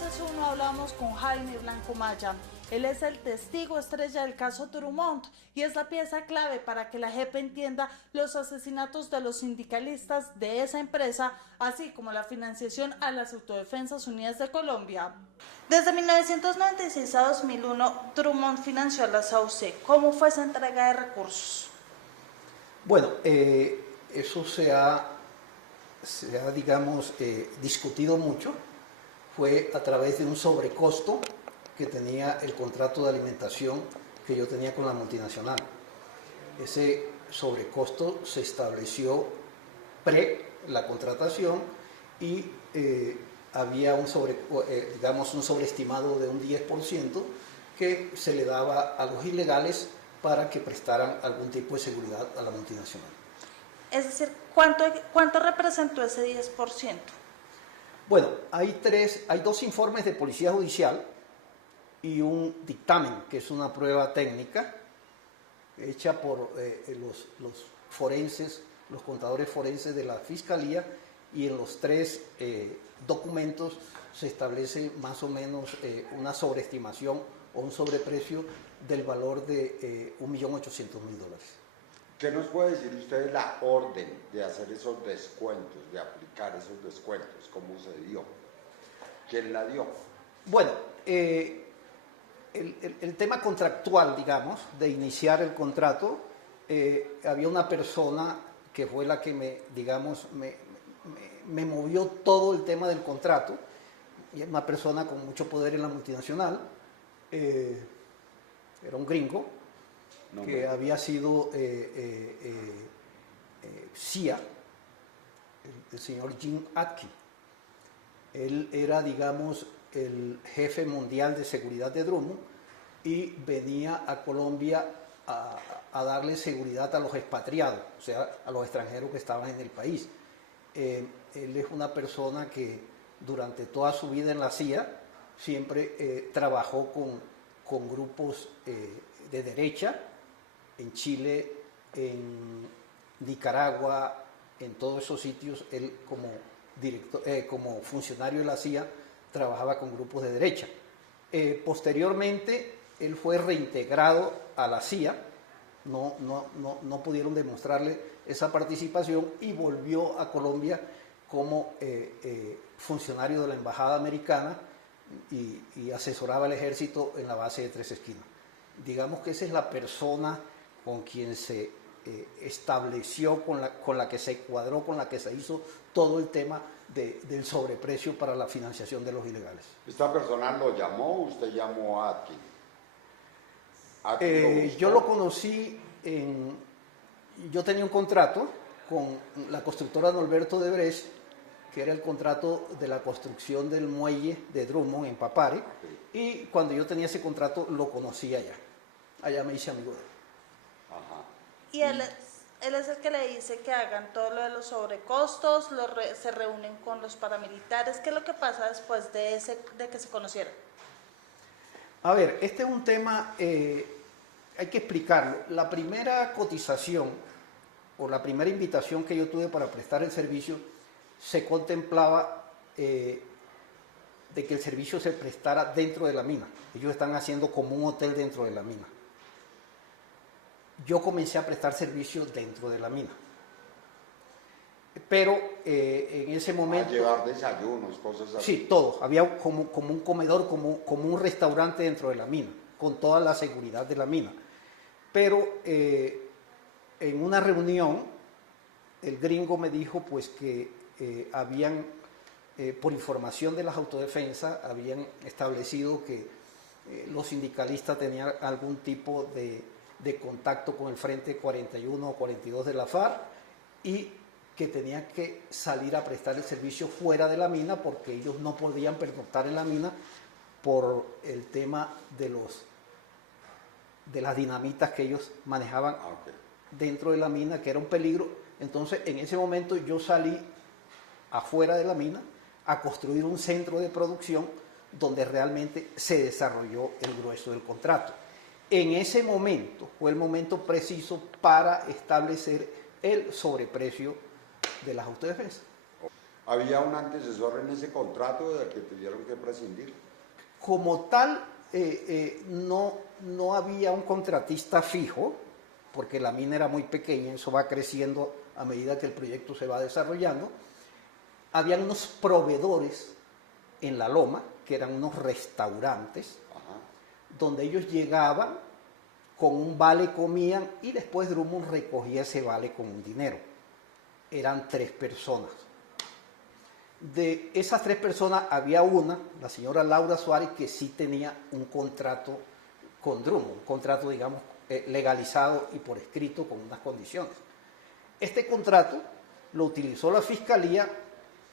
Voces 1 hablamos con Jaime Blanco Maya. Él es el testigo estrella del caso Drummond y es la pieza clave para que la JEP entienda los asesinatos de los sindicalistas de esa empresa, así como la financiación a las Autodefensas Unidas de Colombia. Desde 1996 a 2001, Drummond financió a la SAUC. ¿Cómo fue esa entrega de recursos? Bueno, eso se ha digamos, discutido mucho. Fue a través de un sobrecosto que tenía el contrato de alimentación que yo tenía con la multinacional. Ese sobrecosto se estableció la contratación y había un sobreestimado de un 10% que se le daba a los ilegales para que prestaran algún tipo de seguridad a la multinacional. Es decir, ¿cuánto representó ese 10%? Bueno, hay dos informes de Policía Judicial y un dictamen, que es una prueba técnica hecha por los forenses, los contadores forenses de la Fiscalía, y en los tres documentos se establece más o menos una sobreestimación o un sobreprecio del valor de $1.800.000. ¿Qué nos puede decir usted de la orden de hacer esos descuentos, de aplicar esos descuentos? ¿Cómo se dio? ¿Quién la dio? Bueno, el tema contractual, digamos, de iniciar el contrato, había una persona que fue la que me movió todo el tema del contrato, y una persona con mucho poder en la multinacional, era un gringo, que había sido CIA, el señor Jim Atkin. Él era, digamos, el jefe mundial de seguridad de Drummond y venía a Colombia a darle seguridad a los expatriados, o sea, a los extranjeros que estaban en el país. Él es una persona que durante toda su vida en la CIA siempre trabajó con grupos de derecha, en Chile, en Nicaragua, en todos esos sitios. Él como funcionario de la CIA trabajaba con grupos de derecha. Posteriormente él fue reintegrado a la CIA, no pudieron demostrarle esa participación y volvió a Colombia como funcionario de la embajada americana y asesoraba al ejército en la base de Tres Esquinas. Digamos que esa es la persona con quien se estableció, con la que se cuadró, con la que se hizo todo el tema del sobreprecio para la financiación de los ilegales. ¿Esta persona lo llamó o usted llamó a Atkin? Yo lo conocí yo tenía un contrato con la constructora Norberto de Brecht, que era el contrato de la construcción del muelle de Drummond en Papare, y cuando yo tenía ese contrato lo conocí allá me hice amigo de él. Ajá. Y él es el que le dice que hagan todo lo de los sobrecostos, se reúnen con los paramilitares. ¿Qué es lo que pasa después de que se conocieron? A ver, este es un tema, hay que explicarlo. La primera cotización o la primera invitación que yo tuve para prestar el servicio se contemplaba de que el servicio se prestara dentro de la mina. Ellos están haciendo como un hotel dentro de la mina. Yo comencé a prestar servicios dentro de la mina. Pero en ese momento... A llevar desayunos, cosas así. Sí, todo. Había como un comedor, como un restaurante dentro de la mina, con toda la seguridad de la mina. Pero en una reunión, el gringo me dijo pues que habían, por información de las autodefensas, habían establecido que los sindicalistas tenían algún tipo de contacto con el Frente 41 o 42 de la FARC y que tenían que salir a prestar el servicio fuera de la mina porque ellos no podían pernoctar en la mina por el tema de las dinamitas que ellos manejaban dentro de la mina, que era un peligro. Entonces, en ese momento yo salí afuera de la mina a construir un centro de producción donde realmente se desarrolló el grueso del contrato. En ese momento fue el momento preciso para establecer el sobreprecio de las autodefensas. ¿Había un antecesor en ese contrato del que tuvieron que prescindir? Como tal, no había un contratista fijo, porque la mina era muy pequeña, eso va creciendo a medida que el proyecto se va desarrollando. Habían unos proveedores en la loma, que eran unos restaurantes, donde ellos llegaban, con un vale comían y después Drummond recogía ese vale con un dinero. Eran 3 personas. De esas 3 personas había una, la señora Laura Suárez, que sí tenía un contrato con Drummond, un contrato, digamos, legalizado y por escrito con unas condiciones. Este contrato lo utilizó la Fiscalía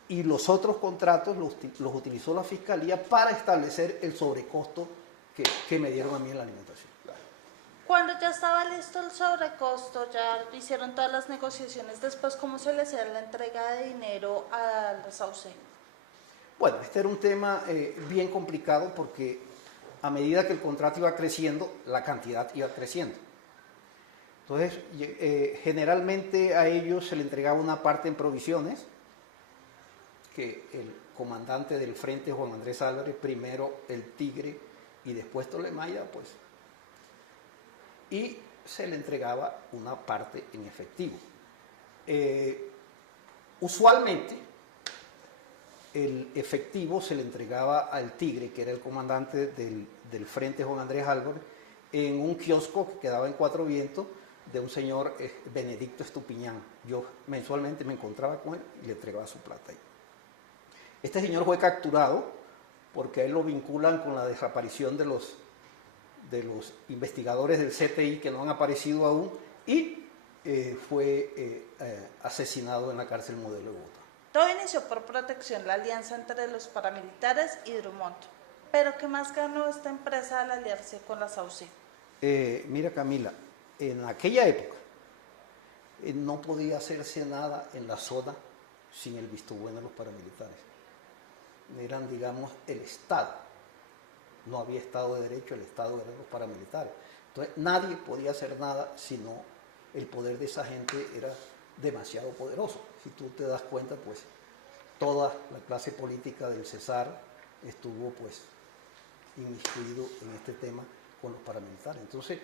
y los otros contratos los utilizó la Fiscalía para establecer el sobrecosto que me dieron a mí en la alimentación. Cuando ya estaba listo el sobrecosto, ya hicieron todas las negociaciones, después, ¿cómo se le hacía la entrega de dinero a la Sauce? Bueno, este era un tema bien complicado porque a medida que el contrato iba creciendo, la cantidad iba creciendo. Entonces, generalmente a ellos se le entregaba una parte en provisiones, que el comandante del frente, Juan Andrés Álvarez, primero el Tigre y después Tolemaya, pues, y se le entregaba una parte en efectivo. Usualmente, el efectivo se le entregaba al Tigre, que era el comandante del frente Juan Andrés Álvarez, en un kiosco que quedaba en Cuatro Vientos, de un señor Benedicto Estupiñán. Yo mensualmente me encontraba con él y le entregaba su plata ahí. Este señor fue capturado porque a él lo vinculan con la desaparición de los investigadores del CTI que no han aparecido aún, y fue asesinado en la cárcel Modelo de Bogotá. Todo inició por protección, la alianza entre los paramilitares y Drummond. ¿Pero qué más ganó esta empresa al aliarse con la Sauce? Mira, Camila, en aquella época no podía hacerse nada en la zona sin el visto bueno de los paramilitares. Eran, digamos, el Estado. No había Estado de Derecho, el Estado eran los paramilitares. Entonces nadie podía hacer nada, sino el poder de esa gente era demasiado poderoso. Si tú te das cuenta, pues toda la clase política del Cesar estuvo pues inmiscuido en este tema con los paramilitares. Entonces,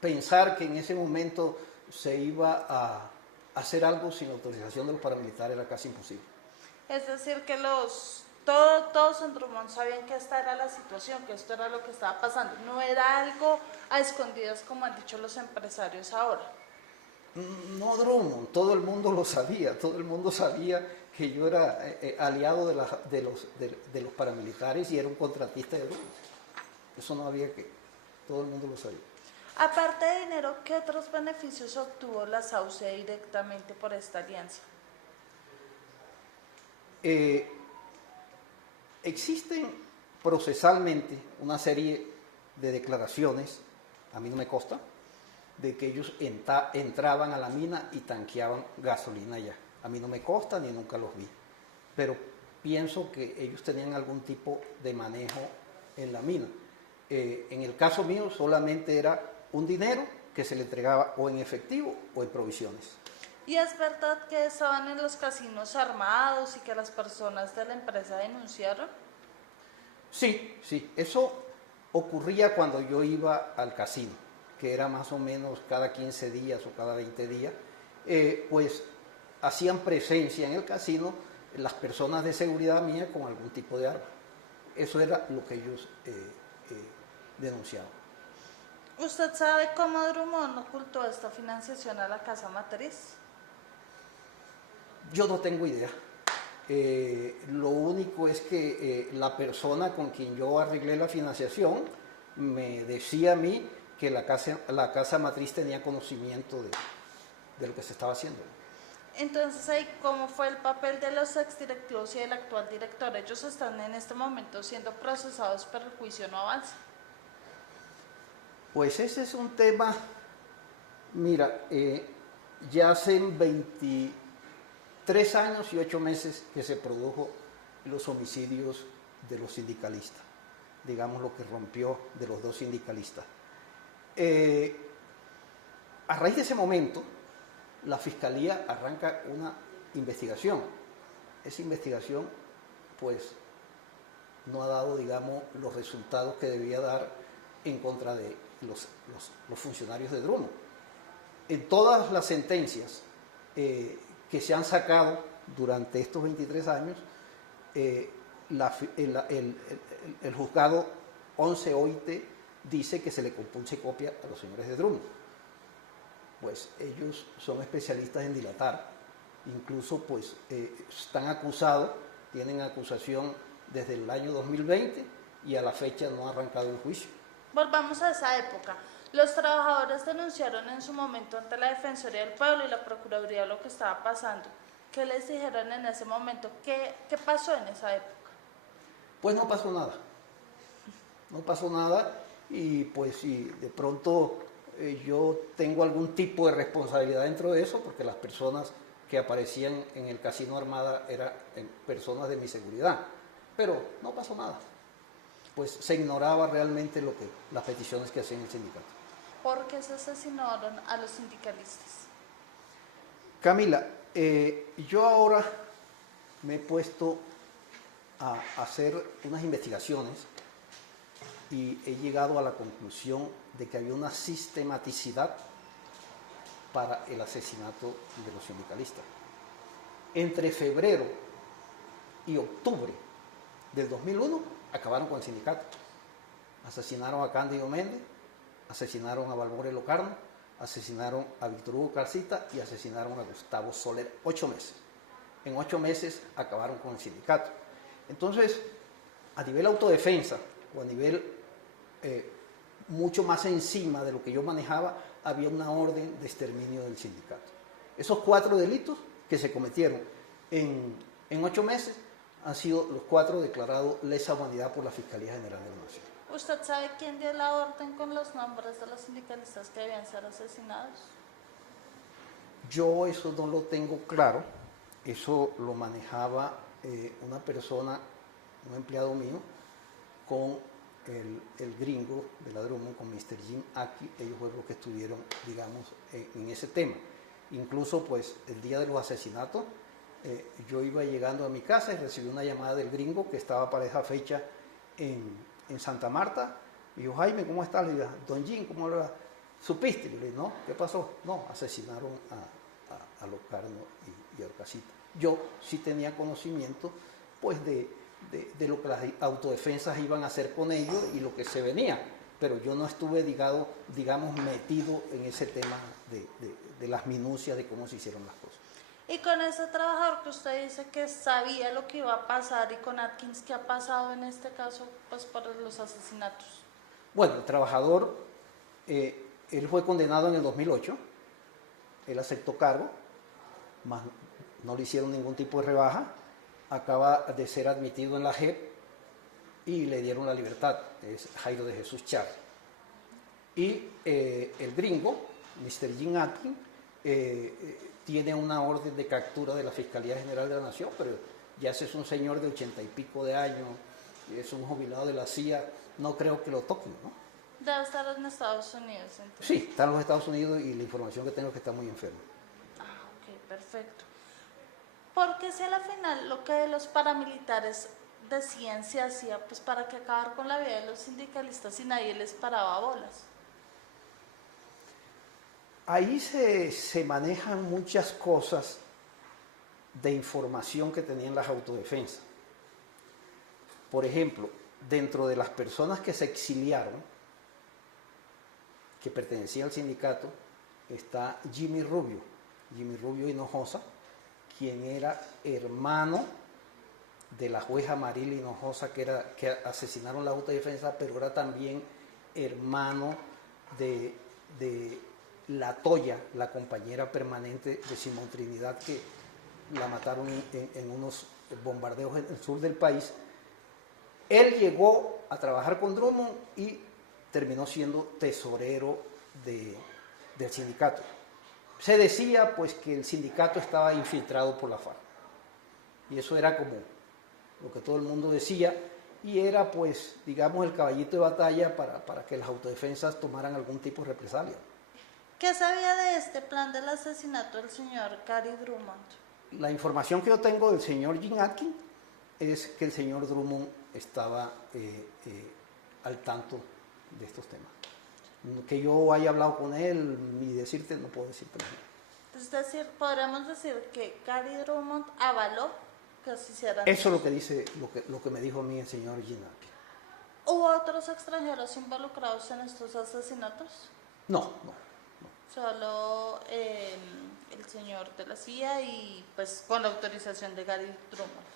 pensar que en ese momento se iba a hacer algo sin autorización de los paramilitares era casi imposible. Es decir, que todos en Drummond sabían que esta era la situación, que esto era lo que estaba pasando. No era algo a escondidas como han dicho los empresarios ahora. No, Drummond, todo el mundo lo sabía, todo el mundo sabía que yo era aliado de los paramilitares y era un contratista de Drummond. Eso no había que, todo el mundo lo sabía. Aparte de dinero, ¿qué otros beneficios obtuvo la Sauce directamente por esta alianza? Existen procesalmente una serie de declaraciones, a mí no me consta, de que ellos entraban a la mina y tanqueaban gasolina allá. A mí no me consta ni nunca los vi, pero pienso que ellos tenían algún tipo de manejo en la mina. En el caso mío solamente era un dinero que se le entregaba o en efectivo o en provisiones. ¿Y es verdad que estaban en los casinos armados y que las personas de la empresa denunciaron? Sí, eso ocurría cuando yo iba al casino, que era más o menos cada 15 días o cada 20 días, pues hacían presencia en el casino las personas de seguridad mía con algún tipo de arma. Eso era lo que ellos denunciaban. ¿Usted sabe cómo Drummond ocultó esta financiación a la casa matriz? Yo no tengo idea. Lo único es que la persona con quien yo arreglé la financiación me decía a mí que la casa matriz tenía conocimiento de lo que se estaba haciendo. Entonces, ahí, ¿cómo fue el papel de los exdirectivos y del actual director? Ellos están en este momento siendo procesados, pero el juicio no avanza. Pues ese es un tema, mira, ya hace 23 años y 8 meses que se produjo los homicidios de los sindicalistas, digamos lo que rompió de los 2 sindicalistas. A raíz de ese momento, la Fiscalía arranca una investigación esa investigación pues no ha dado, digamos, los resultados que debía dar en contra de los funcionarios de Drummond. En todas las sentencias que se han sacado durante estos 23 años, el juzgado 11 OIT dice que se le compulse copia a los señores de Drummond. Pues ellos son especialistas en dilatar, incluso pues están acusados, tienen acusación desde el año 2020 y a la fecha no ha arrancado el juicio. Volvamos a esa época. Los trabajadores denunciaron en su momento ante la Defensoría del Pueblo y la Procuraduría lo que estaba pasando. ¿Qué les dijeron en ese momento? ¿Qué pasó en esa época? Pues no pasó nada. No pasó nada y pues si de pronto yo tengo algún tipo de responsabilidad dentro de eso, porque las personas que aparecían en el Casino Armada eran personas de mi seguridad, pero no pasó nada. Pues se ignoraba realmente las peticiones que hacían el sindicato. ¿Por qué se asesinaron a los sindicalistas? Camila, yo ahora me he puesto a hacer unas investigaciones y he llegado a la conclusión de que había una sistematicidad para el asesinato de los sindicalistas. Entre febrero y octubre del 2001 acabaron con el sindicato. Asesinaron a Cándido Méndez, asesinaron a Balbore Locarno, asesinaron a Víctor Hugo Calcita y asesinaron a Gustavo Soler. 8 meses. En 8 meses acabaron con el sindicato. Entonces, a nivel autodefensa o a nivel mucho más encima de lo que yo manejaba, había una orden de exterminio del sindicato. Esos 4 delitos que se cometieron en 8 meses han sido los 4 declarados lesa humanidad por la Fiscalía General de la Nación. ¿Usted sabe quién dio la orden con los nombres de los sindicalistas que debían ser asesinados? Yo eso no lo tengo claro, eso lo manejaba una persona, un empleado mío, con el gringo de la Drummond, con Mr. Jim Aki. Ellos fueron los que estuvieron, digamos, en ese tema. Incluso, pues, el día de los asesinatos, yo iba llegando a mi casa y recibí una llamada del gringo que estaba para esa fecha en Santa Marta. Y yo, Jaime, ¿cómo estás? Le digo, Don Jim, ¿cómo le va? ¿Supiste? Le digo, no, ¿qué pasó? No, asesinaron a Locarno y a Orcasita. Yo sí tenía conocimiento, pues, de lo que las autodefensas iban a hacer con ellos y lo que se venía, pero yo no estuve, digamos, metido en ese tema de las minucias de cómo se hicieron las cosas. Y con ese trabajador que usted dice que sabía lo que iba a pasar, y con Atkins, ¿qué ha pasado en este caso, pues, por los asesinatos? Bueno, el trabajador, él fue condenado en el 2008, él aceptó cargo, más no le hicieron ningún tipo de rebaja, acaba de ser admitido en la JEP y le dieron la libertad, es Jairo de Jesús Chávez. Y el gringo, Mr. Jim Atkins, tiene una orden de captura de la Fiscalía General de la Nación, pero ya ese es un señor de 80 y pico de años, es un jubilado de la CIA, no creo que lo toquen, ¿no? Debe estar en Estados Unidos, entonces. Sí, está en los Estados Unidos y la información que tengo es que está muy enfermo. Ah, ok, perfecto. Porque si a la final lo que los paramilitares decían se hacía, pues para que acabar con la vida de los sindicalistas y nadie les paraba bolas. Ahí se manejan muchas cosas de información que tenían las autodefensas. Por ejemplo, dentro de las personas que se exiliaron, que pertenecían al sindicato, está Jimmy Rubio Hinojosa, quien era hermano de la jueza Marila Hinojosa, que asesinaron la autodefensa, pero era también hermano de La Toya, la compañera permanente de Simón Trinidad, que la mataron en unos bombardeos en el sur del país. Él llegó a trabajar con Drummond y terminó siendo tesorero del sindicato. Se decía pues que el sindicato estaba infiltrado por la FARC. Y eso era como lo que todo el mundo decía, y era pues, digamos, el caballito de batalla para que las autodefensas tomaran algún tipo de represalia. ¿Qué sabía de este plan del asesinato del señor Gary Drummond? La información que yo tengo del señor Jim Atkins es que el señor Drummond estaba al tanto de estos temas. Que yo haya hablado con él, ni decirte, no puedo decirte nada. Es decir, podríamos decir que Gary Drummond avaló que se hicieran. Eso es lo que dice, lo que me dijo a mí el señor Jim Atkins. ¿Hubo otros extranjeros involucrados en estos asesinatos? No. Solo el señor de la CIA y pues con la autorización de Gary Drummond.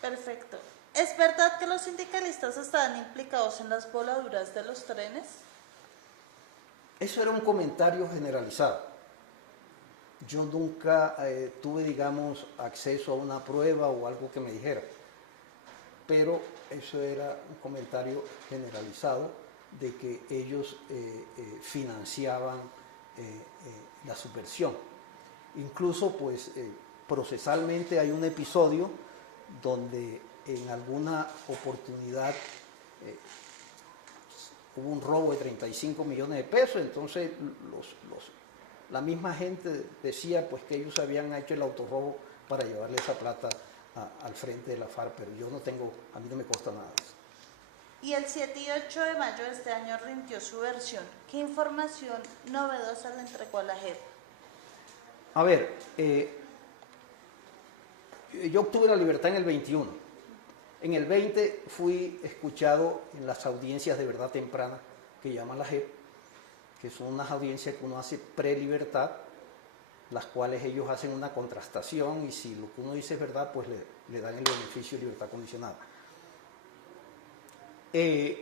Perfecto. ¿Es verdad que los sindicalistas estaban implicados en las voladuras de los trenes? Eso era un comentario generalizado. Yo nunca tuve, digamos, acceso a una prueba o algo que me dijera, pero eso era un comentario generalizado de que ellos financiaban la subversión. Incluso, pues, procesalmente hay un episodio donde en alguna oportunidad hubo un robo de 35 millones de pesos, entonces la misma gente decía pues que ellos habían hecho el autorrobo para llevarle esa plata al frente de la FARC, pero a mí no me consta nada de eso. Y el 7 y 8 de mayo de este año rindió su versión. ¿Qué información novedosa le entregó a la JEP? A ver, yo obtuve la libertad en el 21. En el 20 fui escuchado en las audiencias de verdad temprana que llama la JEP, que son unas audiencias que uno hace pre-libertad, las cuales ellos hacen una contrastación y si lo que uno dice es verdad, pues le dan el beneficio de libertad condicionada. El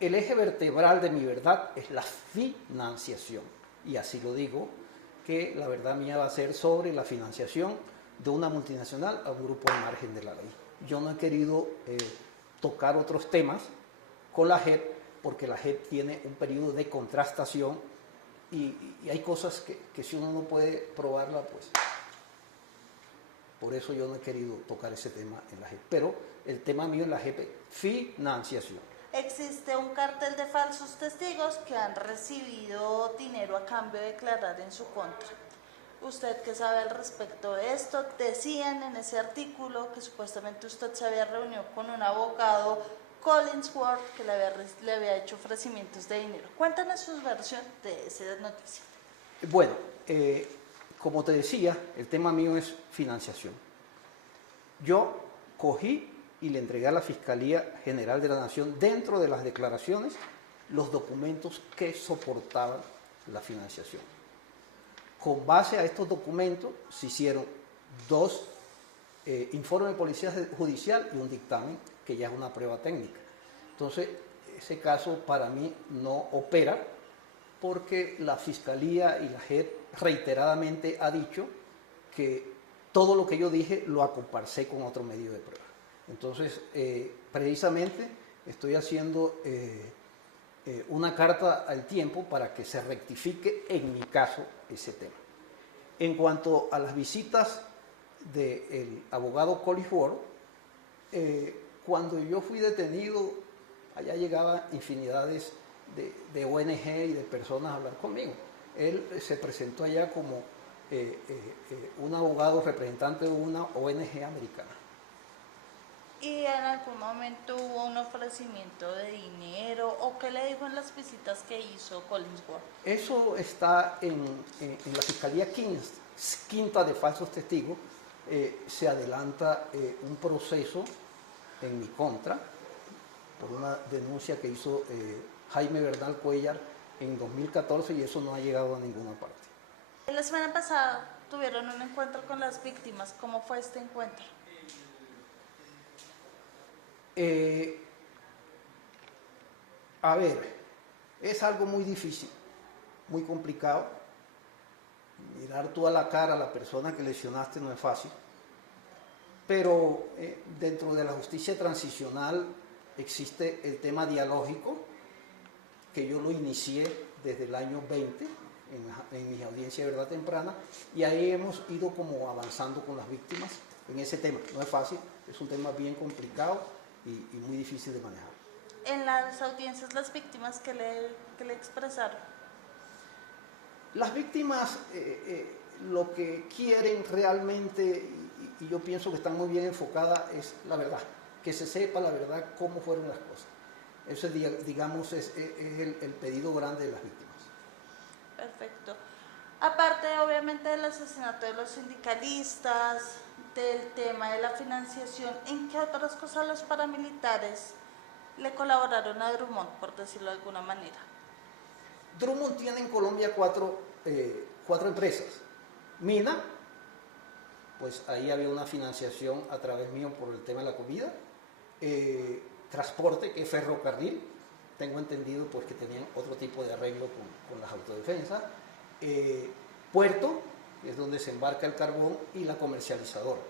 eje vertebral de mi verdad es la financiación, y así lo digo, que la verdad mía va a ser sobre la financiación de una multinacional a un grupo al margen de la ley. Yo no he querido tocar otros temas con la JEP porque la JEP tiene un periodo de contrastación y hay cosas que si uno no puede probarla, pues por eso yo no he querido tocar ese tema en la JEP. Pero el tema mío en la JEP es financiación. Existe un cartel de falsos testigos que han recibido dinero a cambio de declarar en su contra. ¿Usted qué sabe al respecto de esto? Decían en ese artículo que supuestamente usted se había reunido con un abogado, Collinsworth, que le había hecho ofrecimientos de dinero. Cuéntanos su versión de esa noticia. Bueno, como te decía, el tema mío es financiación. Yo cogí y le entregué a la Fiscalía General de la Nación, dentro de las declaraciones, los documentos que soportaban la financiación. Con base a estos documentos se hicieron 2 informes de policía judicial y un dictamen, que ya es una prueba técnica. Entonces, ese caso para mí no opera porque la Fiscalía y la JEP reiteradamente ha dicho que todo lo que yo dije lo acomparsé con otro medio de prueba. Entonces, precisamente estoy haciendo una carta al tiempo para que se rectifique en mi caso ese tema. En cuanto a las visitas del abogado Collinsworth, cuando yo fui detenido, allá llegaban infinidades de ONG y de personas a hablar conmigo. Él se presentó allá como un abogado representante de una ONG americana. ¿Y en algún momento hubo un ofrecimiento de dinero o qué le dijo en las visitas que hizo Collinsworth? Eso está en la Fiscalía Quinta de falsos testigos. Se adelanta un proceso en mi contra por una denuncia que hizo Jaime Bernal Cuellar en 2014 y eso no ha llegado a ninguna parte. La semana pasada tuvieron un encuentro con las víctimas. ¿Cómo fue este encuentro? A ver, es algo muy difícil, muy complicado. Mirar tú a la cara a la persona que lesionaste no es fácil, pero dentro de la justicia transicional existe el tema dialógico, que yo lo inicié desde el año 20 en mi audiencia de verdad temprana, y ahí hemos ido como avanzando con las víctimas en ese tema. No es fácil, es un tema bien complicado y muy difícil de manejar. En las audiencias, las víctimas que le expresaron. Las víctimas lo que quieren realmente, y yo pienso que están muy bien enfocadas, es la verdad, que se sepa la verdad cómo fueron las cosas. Eso, digamos, es el pedido grande de las víctimas. Perfecto. Aparte, obviamente, del asesinato de los sindicalistas, del tema de la financiación, ¿en qué otras cosas los paramilitares le colaboraron a Drummond, por decirlo de alguna manera? Drummond tiene en Colombia cuatro empresas. Mina, pues ahí había una financiación a través mío por el tema de la comida. Transporte, que es ferrocarril, tengo entendido pues que tenían otro tipo de arreglo con las autodefensas. Puerto, que es donde se embarca el carbón, y la comercializadora.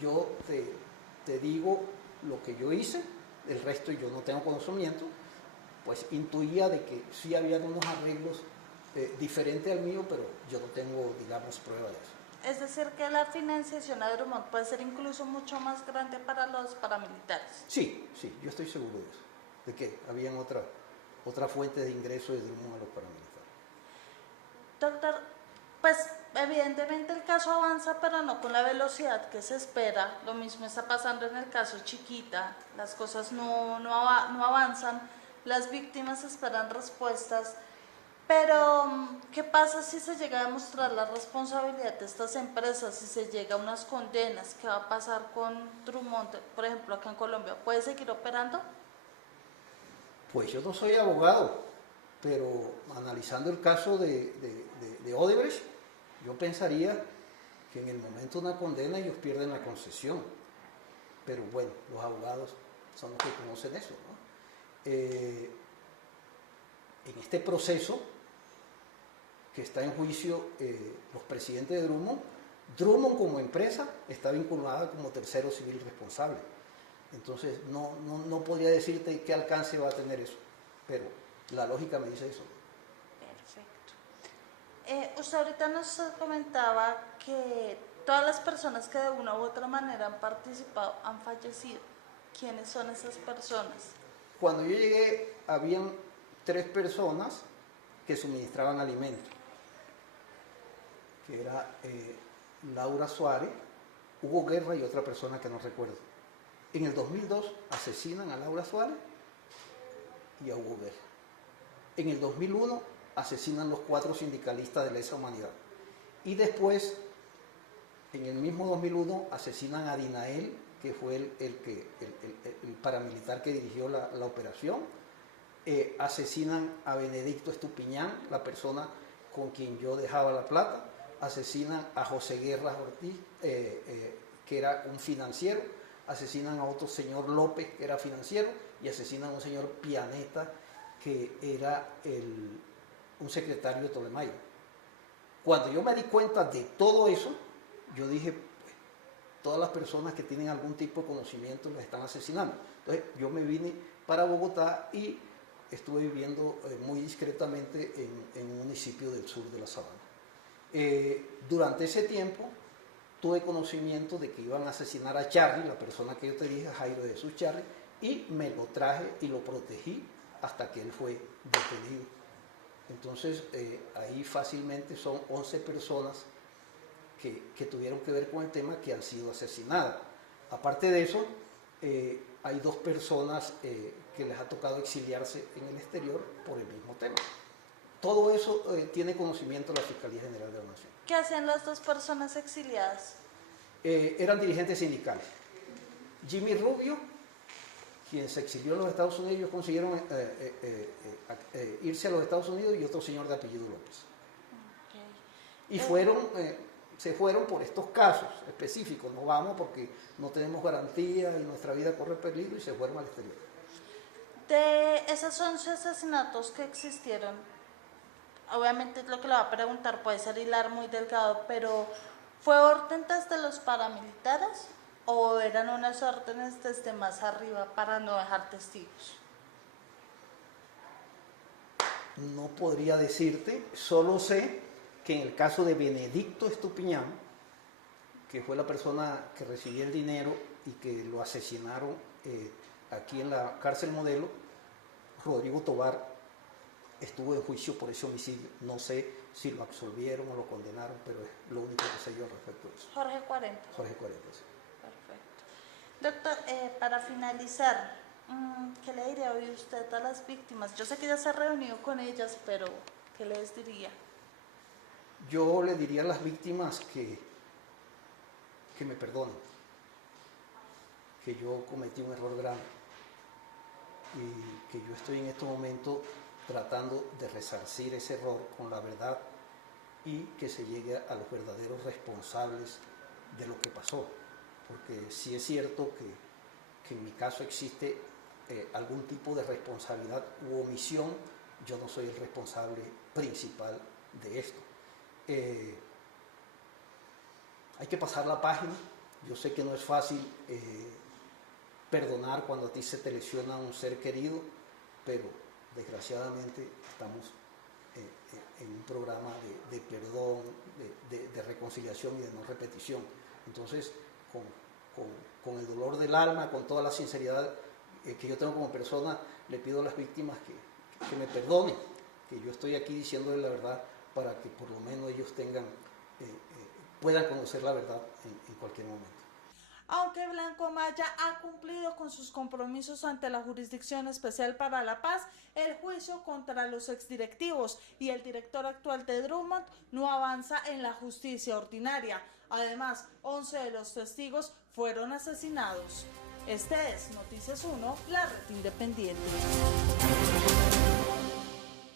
Yo te digo lo que yo hice, el resto yo no tengo conocimiento, pues intuía de que sí había unos arreglos diferentes al mío, pero yo no tengo, digamos, prueba de eso. Es decir, que la financiación a Drummond puede ser incluso mucho más grande para los paramilitares. Sí, yo estoy seguro de eso, de que habían otra fuente de ingreso de Drummond a los paramilitares. Doctor, pues evidentemente el caso avanza, pero no con la velocidad que se espera. Lo mismo está pasando en el caso Chiquita, las cosas no avanzan, las víctimas esperan respuestas. Pero, ¿qué pasa si se llega a demostrar la responsabilidad de estas empresas, si se llega a unas condenas? ¿Qué va a pasar con Drummond, por ejemplo, acá en Colombia? ¿Puede seguir operando? Pues yo no soy abogado, pero analizando el caso de Odebrecht, yo pensaría que en el momento de una condena ellos pierden la concesión. Pero bueno, los abogados son los que conocen eso, ¿no? En este proceso que está en juicio los presidentes de Drummond como empresa está vinculada como tercero civil responsable. Entonces no podría decirte qué alcance va a tener eso, pero la lógica me dice eso. Perfecto. Usted ahorita nos comentaba que todas las personas que de una u otra manera han participado han fallecido. ¿Quiénes son esas personas? Cuando yo llegué, habían 3 personas que suministraban alimentos, que era Laura Suárez, Hugo Guerra y otra persona que no recuerdo. En el 2002 asesinan a Laura Suárez y a Hugo Guerra. En el 2001 asesinan los 4 sindicalistas de lesa humanidad. Y después, en el mismo 2001, asesinan a Dinael, que fue el paramilitar que dirigió la operación. Asesinan a Benedicto Estupiñán, la persona con quien yo dejaba la plata. Asesinan a José Guerra Ortiz, que era un financiero. Asesinan a otro señor López, que era financiero. Y asesinan a un señor Pianeta, que era un secretario de Tolemayo. Cuando yo me di cuenta de todo eso, yo dije, todas las personas que tienen algún tipo de conocimiento las están asesinando. Entonces yo me vine para Bogotá y estuve viviendo muy discretamente en un municipio del sur de la Sabana. Durante ese tiempo tuve conocimiento de que iban a asesinar a Charly, la persona que yo te dije, Jairo de Jesús Charly, y me lo traje y lo protegí hasta que él fue detenido. Entonces ahí fácilmente son 11 personas que tuvieron que ver con el tema que han sido asesinadas. Aparte de eso, hay 2 personas que les ha tocado exiliarse en el exterior por el mismo tema. Todo eso tiene conocimiento la Fiscalía General de la Nación. ¿Qué hacían las 2 personas exiliadas? Eran dirigentes sindicales. Jimmy Rubio, quien se exilió en los Estados Unidos, ellos consiguieron irse a los Estados Unidos, y otro señor de apellido López. Okay. Y se fueron por estos casos específicos. No vamos porque no tenemos garantía y nuestra vida corre peligro, y se fueron al exterior. De esos 11 asesinatos que existieron, obviamente lo que le va a preguntar puede ser hilar muy delgado, pero ¿fue orden desde los paramilitares o eran unas órdenes desde más arriba para no dejar testigos? No podría decirte, solo sé que en el caso de Benedicto Estupiñán, que fue la persona que recibió el dinero y que lo asesinaron aquí en la cárcel Modelo, Rodrigo Tobar estuvo en juicio por ese homicidio. No sé si lo absolvieron o lo condenaron, pero es lo único que sé yo respecto a eso. Jorge 40. Jorge 40, sí. Perfecto. Doctor, para finalizar, ¿qué le diría hoy usted a las víctimas? Yo sé que ya se ha reunido con ellas, pero ¿qué les diría? Yo le diría a las víctimas que me perdonen, que yo cometí un error grave y que yo estoy en este momento tratando de resarcir ese error con la verdad y que se llegue a los verdaderos responsables de lo que pasó. Porque sí es cierto que en mi caso existe algún tipo de responsabilidad u omisión. Yo no soy el responsable principal de esto. Hay que pasar la página. Yo sé que no es fácil perdonar cuando a ti se te lesiona un ser querido, pero desgraciadamente estamos en un programa de perdón, de reconciliación y de no repetición. Entonces, con el dolor del alma, con toda la sinceridad que yo tengo como persona, le pido a las víctimas que me perdonen, que yo estoy aquí diciéndoles la verdad para que por lo menos ellos puedan conocer la verdad en cualquier momento. Aunque Blanco Maya ha cumplido con sus compromisos ante la Jurisdicción Especial para la Paz, el juicio contra los exdirectivos y el director actual de Drummond no avanza en la justicia ordinaria. Además, 11 de los testigos fueron asesinados. Este es Noticias 1, la red independiente.